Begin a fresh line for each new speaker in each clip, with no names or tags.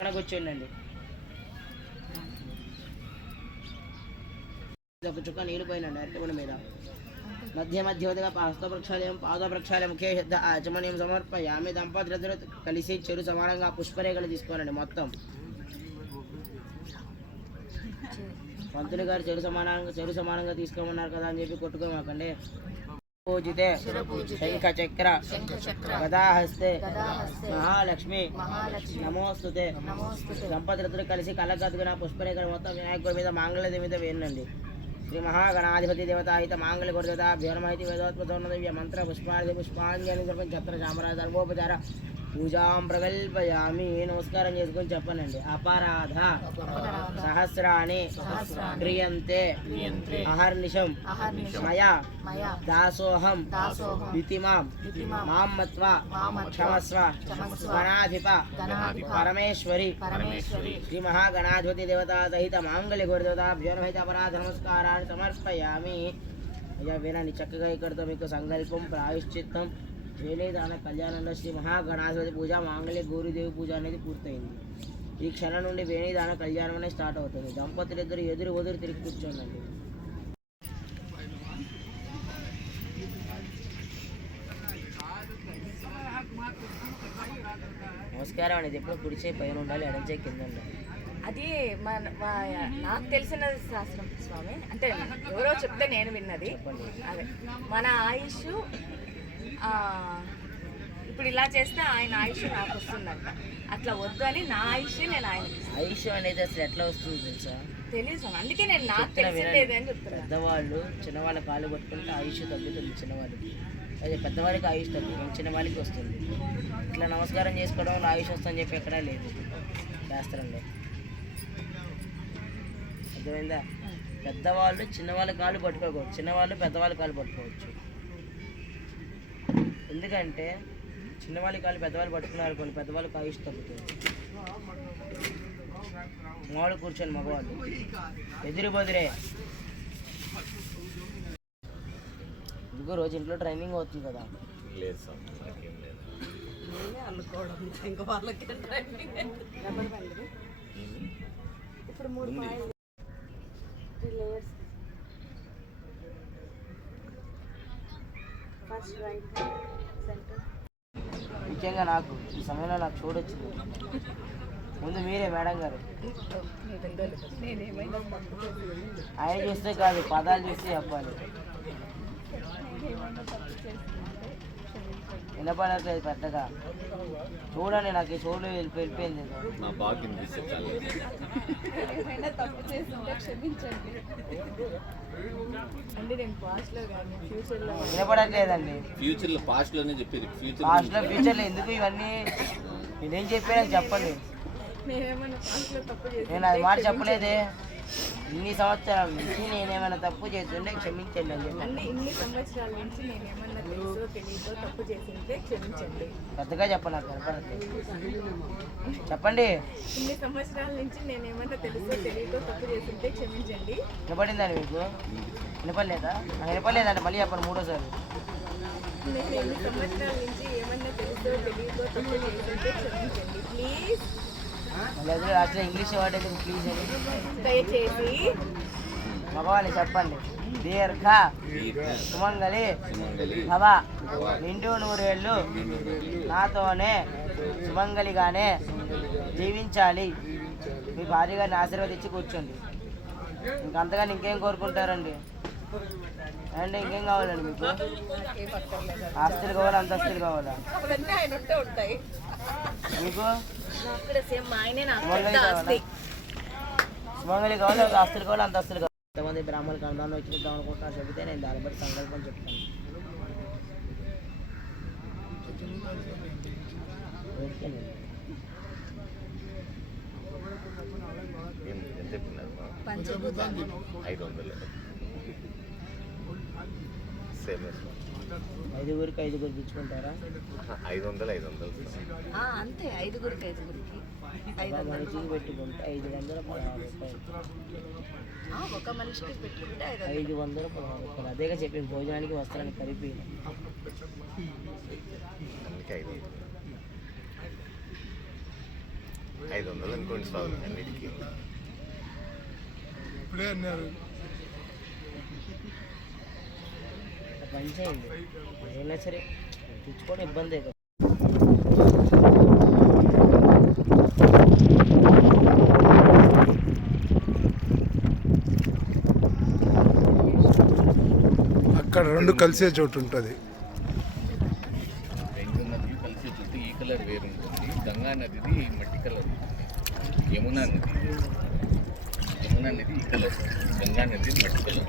కూర్చోండి ఒక చుక్క నీళ్ళు పోయినండి అరటిపండు మీద. మధ్య మధ్యవతిగా హస్త ప్రక్షాళయం పాద ప్రక్షాళయం ముఖే శుద్ధ ఆమె సమర్పయామి దంపతులిద్దరూ కలిసి చెరు సమానంగా పుష్పరేఖలు తీసుకోనండి మొత్తం. పంతులు గారు చెరు సమానంగా చెరు సమానంగా తీసుకోమన్నారు కదా అని చెప్పి కొట్టుకోమాకండి. పూజితే శంఖ చక్ర గదాహస్తే మహాలక్ష్మి నమోస్తుతే దంపతులతో కలిసి కళ్ళకద్దుకున్న పుష్పరేఖ మొత్తం వినాయకుడి మీద మాంగళ్య మీద వేయండి. శ్రీ మహాగణాధిపతి దేవతాహిత మాంగళ్య గురుదేవత భీరమైతి వేదోత్పదోన్నదవ్య మంత్ర పుష్పాది పుష్పాంజలి చత్ర చామరాజ సర్వోపచార పూజాం ప్రగల్పయామి నమస్కారం చేసుకొని చెప్పనండి. అపరాధ సహస్రాణి క్రియంతే అహర్నిశం మయా దాసోహం ఇతిమాం మాం మత్వా క్షమస్వ గణాధిప పరమేశ్వరి శ్రీ మహాగణాధిపతి దేవతా సహిత మాంగళ్య గురుదేవత భ్యోనహిత అపరాధ నమస్కారాన్ని సమర్పయామి. అయ్యా వినండి చక్కగా ఇక్కడితో మీకు సంకల్పం ప్రాయశ్చిత్తం వేలేదాన కళ్యాణంలో శ్రీ మహాగణాధిపతి పూజ మాంగళ్య గౌరీదేవి పూజ అనేది పూర్తయింది. ఈ క్షణం నుండి వేణిదాన కళ్యాణం అనేది స్టార్ట్ అవుతుంది. దంపతులు ఇద్దరు ఎదురు వదురు తిరిగి కూర్చోండి. నమస్కారం అండి. ఇది ఎప్పుడు కుడిచే పైన ఉండాలి ఎడంచే కింద ఉండాలి.
అది మన మా- నాకు తెలిసిన శాస్త్రం స్వామి. అంటే ఎవరో చెప్తే నేను విన్నది. అదే. మన ఆయుష్ ఇప్పుడు ఇలా చేస్తే ఆయన ఆయుష్ నాకు వస్తుందంట. అట్లా వద్దు అని నా ఆయుష్ నేను ఆయన
ఆయుష్ అనేది అసలు ఎట్లా వస్తుంది తెలుసా?
తెలియదు అందుకే నేను నాకు తెలిసిందేది అని. చెప్తున్నా.
పెద్దవాళ్ళు చిన్నవాళ్ళ కాళ్ళు పట్టుకుంటే ఆయుష్ తగ్గుతుంది చిన్నవాళ్ళకి. అదే పెద్దవాళ్ళకి ఆయుష్ తగ్గుతుంది చిన్నవాళ్ళకి వస్తుంది. ఇట్లా నమస్కారం చేసుకోవడం వల్ల ఆయుష్ వస్తుందని చెప్పి ఎక్కడా లేదు. శాస్త్రంలో. అర్థమైందా? పెద్దవాళ్ళు చిన్నవాళ్ళ కాళ్ళు పట్టుకోకూడదు. చిన్నవాళ్ళు పెద్దవాళ్ళ కాళ్ళు పట్టుకోవచ్చు. ఎందుకంటే చిన్నవాళ్ళ కాళ్ళు పెద్దవాళ్ళు పట్టుకున్నారు కొన్ని పెద్దవాళ్ళకి ఆయుష్ తగ్గుతుంది మామూలు కూర్చొని మగవాళ్ళు. ఎదురు బదురే ఇంకో రోజు ఇంట్లో ట్రైనింగ్ అవుతుంది కదా.
ఇప్పుడు మూడు లేయర్స్ ఫస్ట్ రైట్
ముఖ్యంగా నాకు ఈ సమయంలో నాకు చూడొచ్చింది. ముందు మీరే మేడం గారు. ఆయన చూస్తే కాదు పదాలు చూస్తే చెప్పాలి. వినపడట్లేదు పెద్దగా. చూడండి నాకు ఈ చూడు వెళ్ళి వెళ్ళిపోయింది.
నా బాగా
వినపడట్లేదండి.
ఫ్యూచర్లో పాస్ట్లోనే చెప్పేది. ఫ్యూచర్
లాస్ట్లో ఫ్యూచర్లో ఎందుకు ఇవన్నీ? నేనేం చెప్పానని చెప్పండి. నేను అది మాట చెప్పలేదే. ఇన్ని సంవత్సరాల నుంచి నేనేమైనా తప్పు చేస్తుంటే క్షమించండి అని
అన్ని ఇన్ని సంవత్సరాల నుంచి నేనేమన్నా తెలుసో తెలియదో తప్పు చేసింటే క్షమించండి.
పెద్దగా చెప్పండి నాకు చెప్పండి.
ఇన్ని సంవత్సరాల నుంచి నేనేమన్నా తెలుసో తెలియదో తప్పు చేసింటే క్షమించండి.
వినపడిందండి మీకు? వినపడలేదా? నాకు వినపడలేదంటే మళ్ళీ చెప్పండి మూడోసారి.
నేను ఎన్ని సంవత్సరాల నుంచి ఏమన్నా తెలుసో తెలియదో తప్పు చేసింటే క్షమించండి. ప్లీజ్.
ఇంగ్లీష్ వర్డ్ ఎందుకు ప్లీజ్ అని.
దయచేసి
మగవాళ్ళు చెప్పండి. దీర్ఘ సుమంగళి భవ నిండు నూరేళ్ళు నాతోనే సుమంగళిగానే జీవించాలి. మీ భార్య గారిని ఆశీర్వదించి కూర్చోండి. ఇంకంతగా ఇంకేం కోరుకుంటారండి? అండ్ ఇంకేం కావాలండి మీకు? ఆస్తులు కావాలా అంతస్తులు కావాలా? మీకు?
కూడా సేమ్ మా ఆయనే నాకు
సుమంగళి
పెద్ద
కావాలా?
ఆస్తి.
సుమంగళి కావాలి? ఆస్తులు కావాలి? అంతస్తులు కావాలి? కొంతమంది బ్రాహ్మణులకు అనుదానం ఇచ్చిద్దాం అనుకుంటున్నారు చెబితే నేను దాన్ని బట్టి సంకల్పం చెప్తాను.
ఐదు వందలు. సేమ్.
ఐదుగురికి ఐదుగురు పిలుచుకుంటారా
ఐదు వందలు ఐదు వందలు సార్.
ఆ, అంతే ఐదుగురికి ఐదుగురికి ఐదు.
మనిషికి పెట్టుకుంటే ఐదు వందల పదహారు రూపాయలు.
ఆ, ఒక మనిషికి పెట్టుకుంటే ఐదు వందలు.
పదహారు రూపాయలు. అదేగా చెప్పి భోజనానికి వస్త్రానికి కలిపి
ఐదు వందలు. ఐదు వందలు అనుకోండి స్వామి అన్నిటికీ.
ఇప్పుడే అన్నారు.
పని చేయండి ఏమైనా సరే తెచ్చుకోవడం ఇబ్బంది కదా.
అక్కడ రెండు కలిసే చోటు ఉంటుంది.
రెండు నదులు కలిసి చుట్టూ ఈ కలర్ వేరు ఉంటుంది. గంగా నదిది మట్టి కలర్ ఉంటుంది. యమునా నది. యమునా నది ఈ కలర్. గంగా నది మట్టి colour.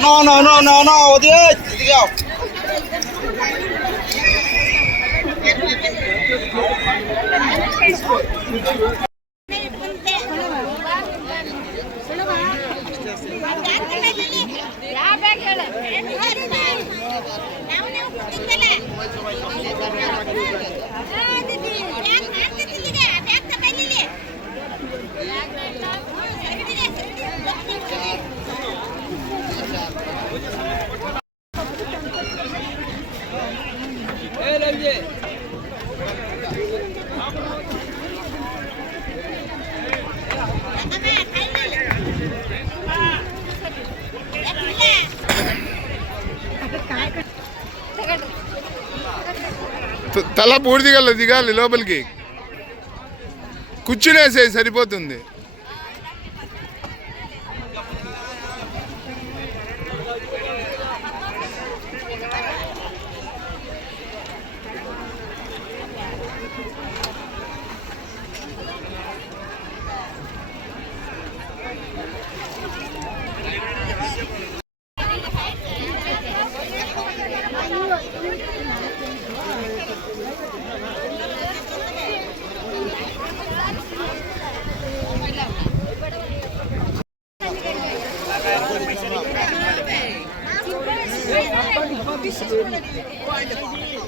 No, no, no, no, no, Odette, go.
Thank you. తల పూర్తిగా దిగాలి లోపలికి. కూర్చునేసే సరిపోతుంది.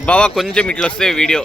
బావా కొంచెం ఇట్లా వస్తే వీడియో